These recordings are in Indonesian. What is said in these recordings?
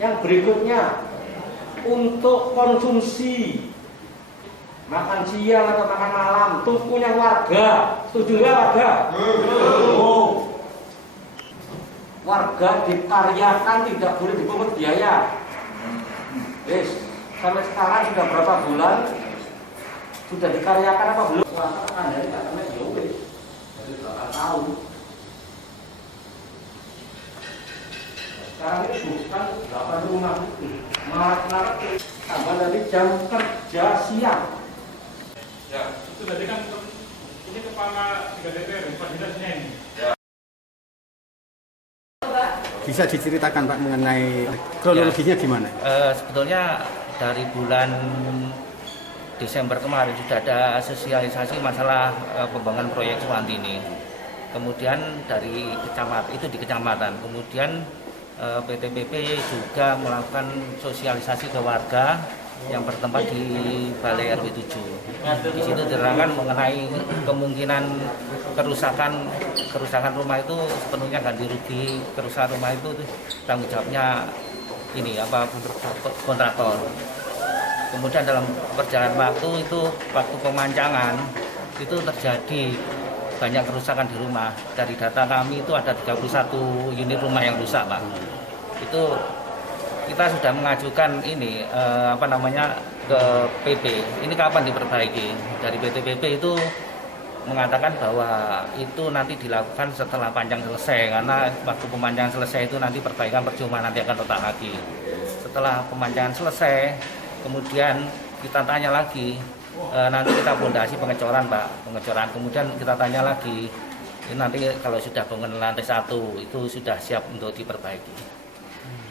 Yang berikutnya, untuk konsumsi makan siang atau makan malam itu punya warga. Setuju nggak warga? Oh. Warga dikaryakan, tidak boleh dipungut biaya. Yes. Sampai sekarang sudah berapa bulan? Sudah dikaryakan apa belum? Kan dari katanya ya wis. Jadi 8 tahun. Sekarang ini bukan 8 rumah itu. Maret tambah dari jam kerja siang. Ya, itu tadi kan ini kepala 3 DPR, Pak Dinasnya ini. Ya. Bisa diceritakan Pak mengenai kronologinya gimana? Sebetulnya dari bulan Desember kemarin sudah ada sosialisasi masalah pembangunan proyek Suwanti ini. Kemudian dari kecamatan itu di kecamatan, kemudian PTPP juga melakukan sosialisasi ke warga yang bertempat di Balai RW 7. Di situ diterangkan mengenai kemungkinan kerusakan rumah itu sepenuhnya ganti rugi. Kerusakan rumah itu tanggung jawabnya kontraktor. Kemudian dalam perjalanan waktu itu waktu pemancangan itu terjadi banyak kerusakan di rumah. Dari data kami itu ada 31 unit rumah yang rusak, Pak. Itu kita sudah mengajukan ke PP. Ini kapan diperbaiki? Dari PTPP itu mengatakan bahwa itu nanti dilakukan setelah panjang selesai, karena waktu pemanjangan selesai itu nanti perbaikan percuma, nanti akan total lagi. Setelah pemanjangan selesai, kemudian kita tanya lagi, nanti kita fondasi pengecoran, Pak, pengecoran. Kemudian kita tanya lagi, ini nanti kalau sudah bangunan lantai 1 itu sudah siap untuk diperbaiki.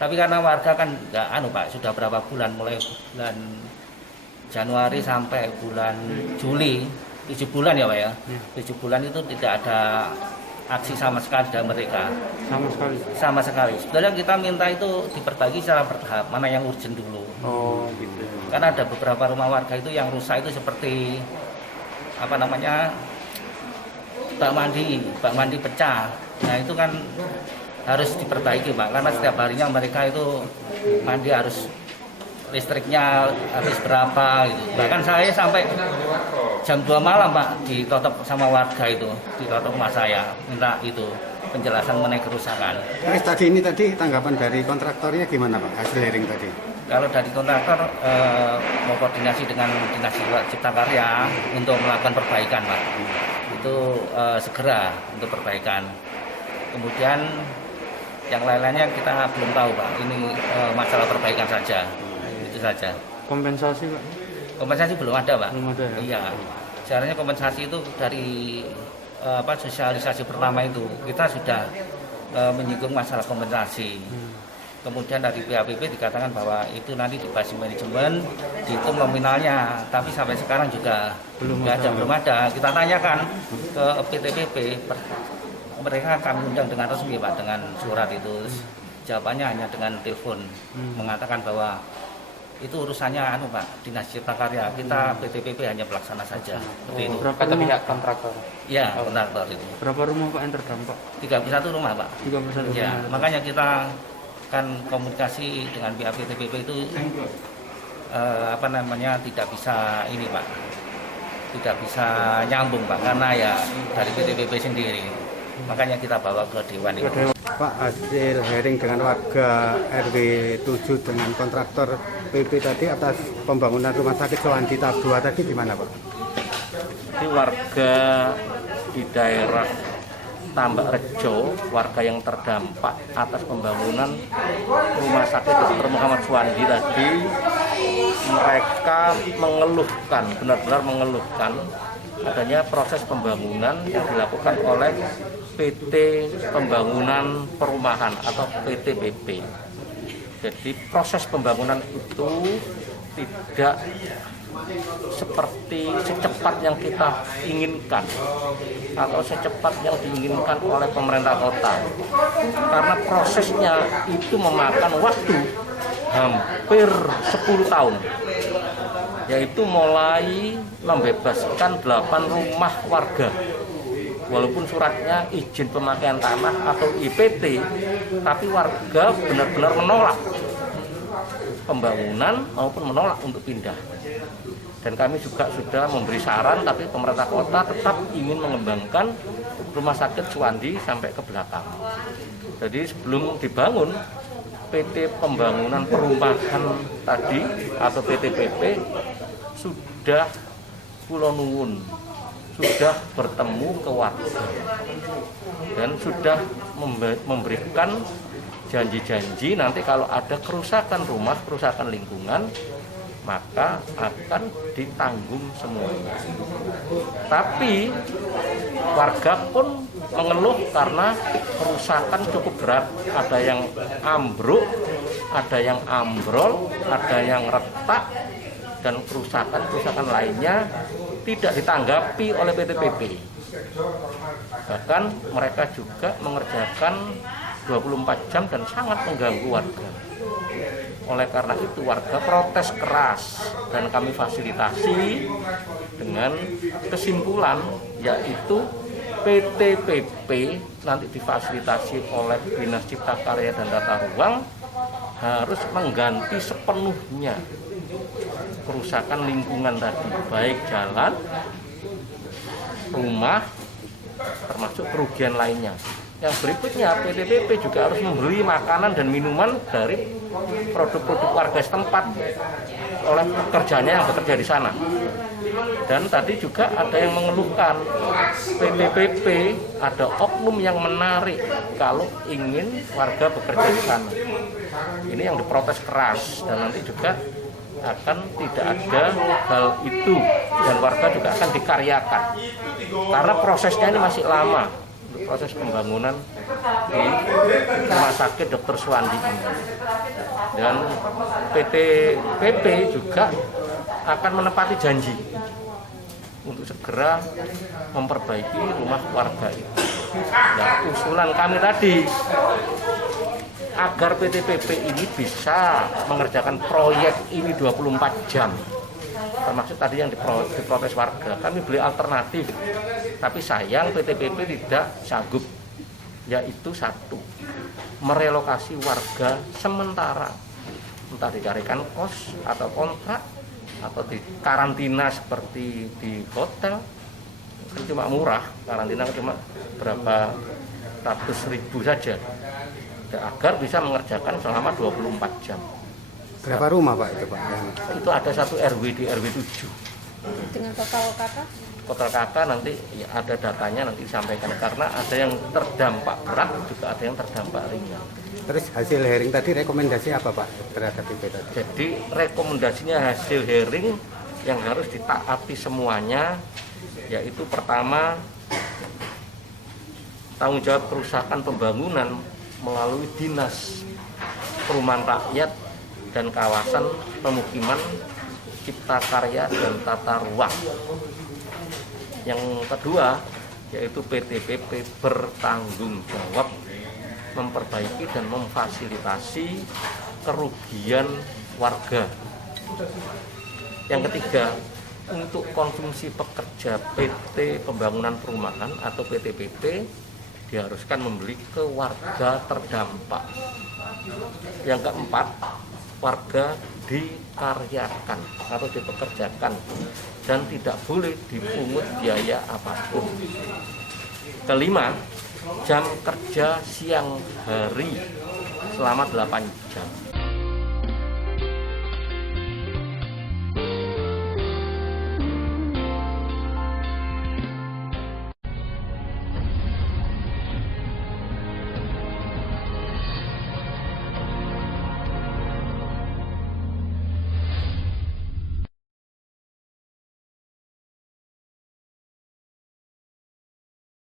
Tapi karena warga kan nggak Pak, sudah berapa bulan, mulai bulan Januari sampai bulan Juli, 7 bulan ya Pak ya. 7 bulan itu tidak ada aksi sama sekali dari mereka. Sama sekali. Sebenarnya kita minta itu diperbaiki secara bertahap, mana yang urgent dulu. Oh gitu. Karena ada beberapa rumah warga itu yang rusak itu seperti bak mandi pecah. Nah itu kan harus diperbaiki Pak, karena setiap harinya mereka itu mandi harus listriknya habis berapa gitu. Bahkan saya sampai jam 2 malam Pak ditotok sama warga itu, ditotok rumah saya, minta itu penjelasan mengenai kerusakan. Terus tadi tanggapan dari kontraktornya gimana Pak, hasil hearing tadi? Kalau dari kontraktor mau koordinasi dengan Dinas Cipta Karya untuk melakukan perbaikan Pak. Itu segera untuk perbaikan. Kemudian yang lain-lainnya kita belum tahu Pak. Ini masalah perbaikan saja. Itu saja. Kompensasi Pak? Kompensasi belum ada Pak. Belum ada ya? Iya. Sebenarnya kompensasi itu dari sosialisasi pertama itu kita sudah menyinggung masalah kompensasi. Kemudian dari PHBP dikatakan bahwa itu nanti dibahas manajemen, dihitung nominalnya, tapi sampai sekarang juga belum ada. Kita tanyakan ke PTPP, mereka kami undang dengan resmi Pak, dengan surat itu. Jawabannya hanya dengan telepon, mengatakan bahwa itu urusannya Pak, Dinas Cipta Karya. Kita PTPP hanya pelaksana saja. Seperti itu. Berapa pihak kontraktor? Iya, kontraktor itu. Berapa rumah Pak yang terdampak? 31 rumah Pak. 31 Ya, rumah. makanya kita kan komunikasi dengan pihak PTPP itu tidak bisa ini Pak, tidak bisa nyambung Pak, karena ya dari PTPP sendiri. Makanya kita bawa ke Dewan itu. Pak, hasil hearing dengan warga RW 7 dengan kontraktor PP tadi atas pembangunan rumah sakit Suwanti tahap 2 tadi gimana Pak? Ini warga di daerah Tambak Rejo, warga yang terdampak atas pembangunan rumah sakit Dr. Muhammad Suwanti tadi, mereka mengeluhkan, benar-benar mengeluhkan adanya proses pembangunan yang dilakukan oleh PT Pembangunan Perumahan atau PTPP. Jadi proses pembangunan itu tidak seperti secepat yang kita inginkan atau secepat yang diinginkan oleh pemerintah kota, karena prosesnya itu memakan waktu hampir 10 tahun, yaitu mulai membebaskan 8 rumah warga walaupun suratnya izin pemakaian tanah atau IPT, tapi warga benar-benar menolak pembangunan maupun menolak untuk pindah. Dan kami juga sudah memberi saran, tapi pemerintah kota tetap ingin mengembangkan rumah sakit Suwandi sampai ke belakang. Jadi sebelum dibangun PT Pembangunan Perumahan tadi atau PTPP sudah kula nuwun, sudah bertemu ke warga dan sudah memberikan janji-janji nanti kalau ada kerusakan rumah, kerusakan lingkungan, maka akan ditanggung semuanya. Tapi warga pun mengeluh karena kerusakan cukup berat, ada yang ambruk, ada yang ambrol, ada yang retak, dan kerusakan lainnya tidak ditanggapi oleh PTPP. Bahkan mereka juga mengerjakan 24 jam dan sangat mengganggu warga. Oleh karena itu warga protes keras dan kami fasilitasi dengan kesimpulan yaitu PTPP nanti difasilitasi oleh Dinas Cipta Karya dan Tata Ruang harus mengganti sepenuhnya kerusakan lingkungan tadi, baik jalan, rumah, termasuk kerugian lainnya. Yang berikutnya PTPP juga harus membeli makanan dan minuman dari produk-produk warga setempat oleh pekerjanya yang bekerja di sana. Dan tadi juga ada yang mengeluhkan PTPP ada oknum yang menarik kalau ingin warga bekerja di sana. Ini yang diprotes keras dan nanti juga akan tidak ada hal itu dan warga juga akan dikaryakan karena prosesnya ini masih lama. Proses pembangunan di Rumah Sakit Dr. Suwandi ini. Dan PTPP juga akan menepati janji untuk segera memperbaiki rumah warga itu. Nah, usulan kami tadi agar PTPP ini bisa mengerjakan proyek ini 24 jam. Termasuk tadi yang diprotes warga, kami beli alternatif, tapi sayang PTPP tidak sanggup, yaitu satu, merelokasi warga sementara, entah dicarikan kos atau kontrak, atau di karantina seperti di hotel, kan cuma murah, karantina cuma berapa ratus ribu saja, agar bisa mengerjakan selama 24 jam. Berapa rumah Pak itu Pak? Itu ada satu RW di RW 7. Dengan total kakak? Total kakak nanti ya ada datanya nanti disampaikan karena ada yang terdampak berat juga ada yang terdampak ringan. Terus hasil hearing tadi rekomendasi apa Pak terhadap IP tadi? Jadi rekomendasinya hasil hearing yang harus ditaati semuanya yaitu pertama tanggung jawab kerusakan pembangunan melalui Dinas Perumahan Rakyat dan kawasan pemukiman Cipta Karya dan Tata Ruang. Yang kedua yaitu PTPP bertanggung jawab memperbaiki dan memfasilitasi kerugian warga. Yang ketiga untuk konsumsi pekerja PT Pembangunan Perumahan atau PTPP diharuskan membeli ke warga terdampak. Yang keempat, warga dikaryakan atau dipekerjakan dan tidak boleh dipungut biaya apapun. Kelima, jam kerja siang hari selama 8 jam.